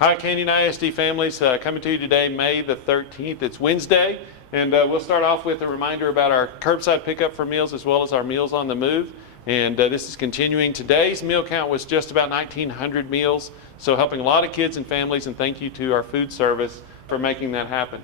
Hi, Canyon ISD families. Coming to you today, May the 13th. It's Wednesday, and we'll start off with a reminder about our curbside pickup for meals as well as our Meals on the Move. And this is continuing. Today's meal count was just about 1,900 meals, so helping a lot of kids and families, and thank you to our food service for making that happen.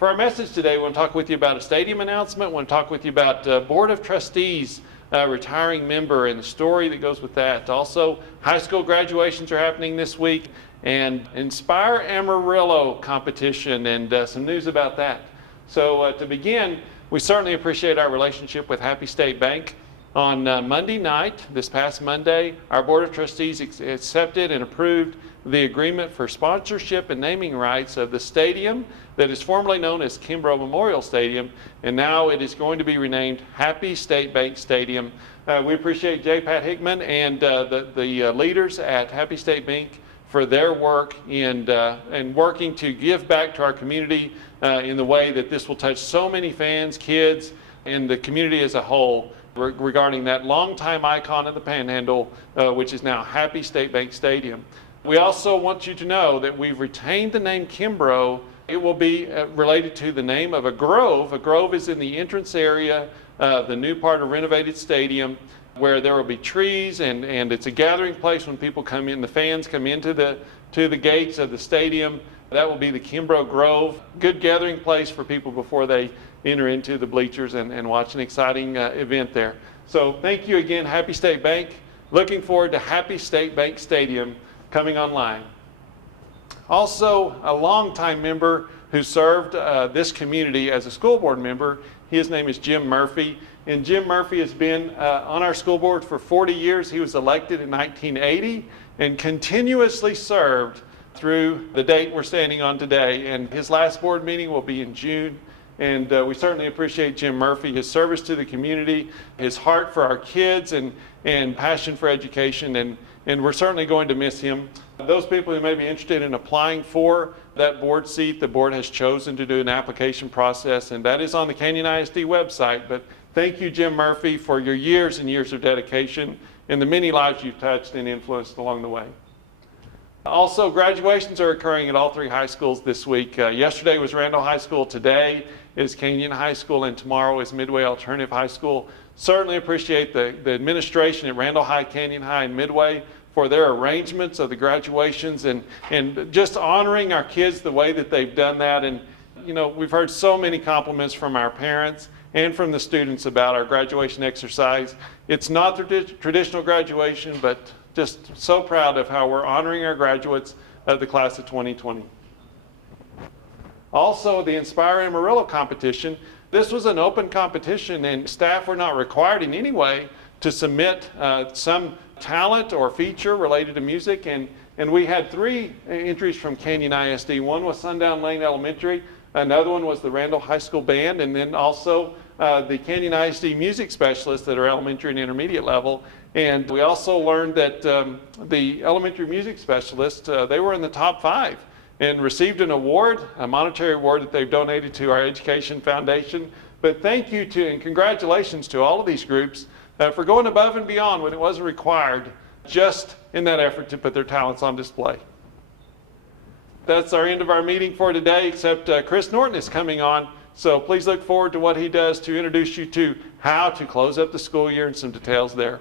For our message today, we want to talk with you about a stadium announcement. We want to talk with you about Board of Trustees retiring member and the story that goes with that. Also, high school graduations are happening this week, and Inspire Amarillo competition and some news about that. So to begin, we certainly appreciate our relationship with Happy State Bank. On Monday night, this past Monday, our Board of Trustees accepted and approved the agreement for sponsorship and naming rights of the stadium that is formerly known as Kimbrough Memorial Stadium, and now it is going to be renamed Happy State Bank Stadium. We appreciate J. Pat Hickman and the leaders at Happy State Bank for their work and working to give back to our community in the way that this will touch so many fans, kids, and the community as a whole regarding that longtime icon of the Panhandle, which is now Happy State Bank Stadium. We also want you to know that we've retained the name Kimbrough. It will be related to the name of a grove. A grove is in the entrance area of the new part of renovated stadium, where there will be trees, and it's a gathering place when people come in, the fans come into the gates of the stadium. That will be the Kimbrough Grove. Good gathering place for people before they enter into the bleachers and watch an exciting event there. So thank you again, Happy State Bank. Looking forward to Happy State Bank Stadium coming online. Also, a longtime member who served this community as a school board member, his name is Jim Murphy. And Jim Murphy has been on our school board for 40 years. He was elected in 1980 and continuously served through the date we're standing on today. And his last board meeting will be in June. And we certainly appreciate Jim Murphy, his service to the community, his heart for our kids, and passion for education. And we're certainly going to miss him. Those people who may be interested in applying for that board seat, the board has chosen to do an application process, and that is on the Canyon ISD website. But thank you, Jim Murphy, for your years and years of dedication and the many lives you've touched and influenced along the way. Also, graduations are occurring at all three high schools this week. Yesterday was Randall High School, today is Canyon High School, and tomorrow is Midway Alternative High School. Certainly appreciate the administration at Randall High, Canyon High, and Midway for their arrangements of the graduations and just honoring our kids the way that they've done that. And you know, we've heard so many compliments from our parents and from the students about our graduation exercise. It's not the traditional graduation, but just so proud of how we're honoring our graduates of the class of 2020. Also, the Inspire Amarillo competition. This was an open competition, and staff were not required in any way to submit some talent or feature related to music. And we had 3 entries from Canyon ISD. One was Sundown Lane Elementary, another one was the Randall High School Band, and then also the Canyon ISD music specialists that are elementary and intermediate level. And we also learned that the elementary music specialists, they were in the top 5 and received an award, a monetary award that they've donated to our Education Foundation. But thank you to and congratulations to all of these groups for going above and beyond when it wasn't required, just in that effort to put their talents on display. That's our end of our meeting for today, except Chris Norton is coming on. So please look forward to what he does to introduce you to how to close up the school year and some details there.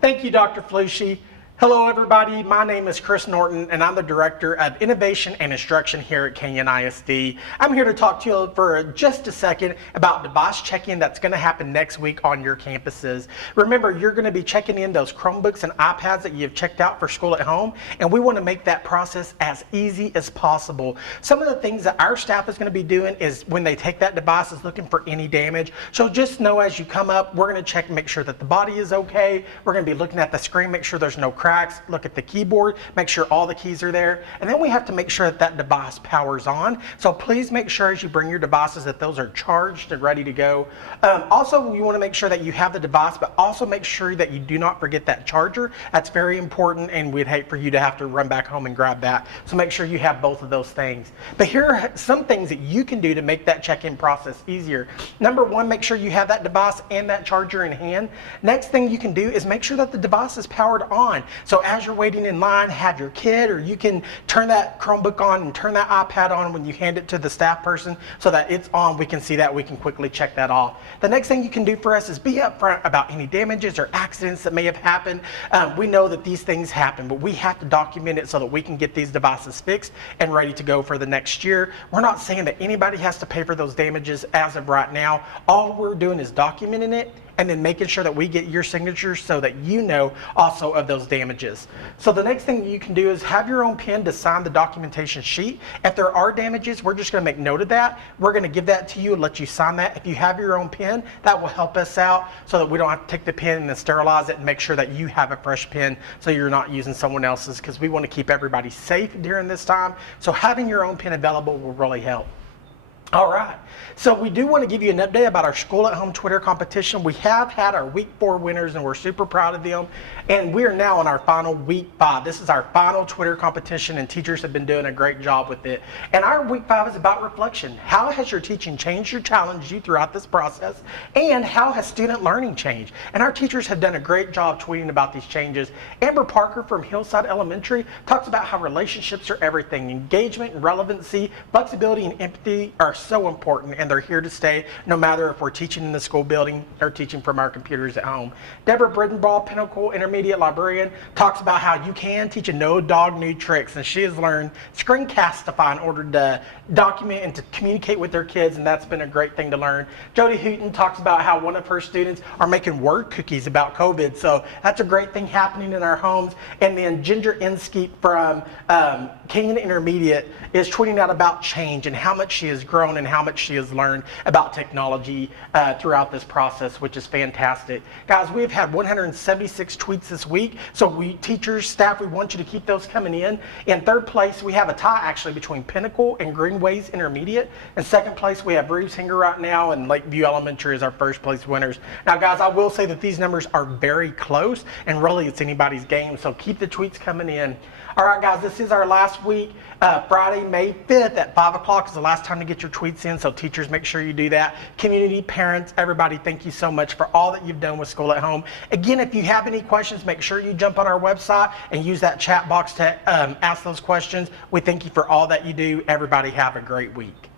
Thank you, Dr. Flusche. Hello, everybody. My name is Chris Norton, and I'm the Director of Innovation and Instruction here at Canyon ISD. I'm here to talk to you for just a second about device check-in that's going to happen next week on your campuses. Remember, you're going to be checking in those Chromebooks and iPads that you've checked out for school at home, and we want to make that process as easy as possible. Some of the things that our staff is going to be doing is when they take that device is looking for any damage. So just know as you come up, we're going to check and make sure that the body is okay. We're going to be looking at the screen, make sure there's no cracks, look at the keyboard, make sure all the keys are there, and then we have to make sure that that device powers on. So please make sure as you bring your devices that those are charged and ready to go. Also, you want to make sure that you have the device, but also make sure that you do not forget that charger. That's very important, and we'd hate for you to have to run back home and grab that. So make sure you have both of those things. But here are some things that you can do to make that check-in process easier. Number one, make sure you have that device and that charger in hand. Next thing you can do is make sure that the device is powered on. So as you're waiting in line, have your kid, or you can turn that Chromebook on and turn that iPad on when you hand it to the staff person so that it's on. We can see that, we can quickly check that off. The next thing you can do for us is be upfront about any damages or accidents that may have happened. We know that these things happen, but we have to document it so that we can get these devices fixed and ready to go for the next year. We're not saying that anybody has to pay for those damages as of right now. All we're doing is documenting it and then making sure that we get your signature so that you know also of those damages. So the next thing you can do is have your own pen to sign the documentation sheet. If there are damages, we're just going to make note of that. We're going to give that to you and let you sign that. If you have your own pen, that will help us out so that we don't have to take the pen and then sterilize it and make sure that you have a fresh pen so you're not using someone else's, because we want to keep everybody safe during this time. So having your own pen available will really help. All right, so we do want to give you an update about our School at Home Twitter competition. We have had our week 4 winners and we're super proud of them. And we are now on our final week 5. This is our final Twitter competition and teachers have been doing a great job with it. And our week 5 is about reflection. How has your teaching changed or challenged you throughout this process? And how has student learning changed? And our teachers have done a great job tweeting about these changes. Amber Parker from Hillside Elementary talks about how relationships are everything. Engagement and relevancy, flexibility and empathy are so important, and they're here to stay no matter if we're teaching in the school building or teaching from our computers at home. Deborah Bridenbaugh, Pinnacle Intermediate Librarian, talks about how you can teach a no dog new tricks, and she has learned Screencastify in order to document and to communicate with their kids, and that's been a great thing to learn. Jody Hooten talks about how one of her students are making word cookies about COVID, so that's a great thing happening in our homes. And then Ginger Inskeep from Canyon Intermediate is tweeting out about change and how much she has grown and how much she has learned about technology throughout this process, which is fantastic. Guys, we've had 176 tweets this week, so we teachers, staff, we want you to keep those coming in. In third place, we have a tie actually between Pinnacle and Greenways Intermediate. In second place, we have Reeves Hinger right now, and Lakeview Elementary is our first place winners. Now guys, I will say that these numbers are very close, and really it's anybody's game, so keep the tweets coming in. All right, guys, this is our last week. Friday, May 5th at 5 o'clock is the last time to get your tweets in, so teachers, make sure you do that. Community, parents, everybody, thank you so much for all that you've done with School at Home. Again, if you have any questions, make sure you jump on our website and use that chat box to ask those questions. We thank you for all that you do. Everybody have a great week.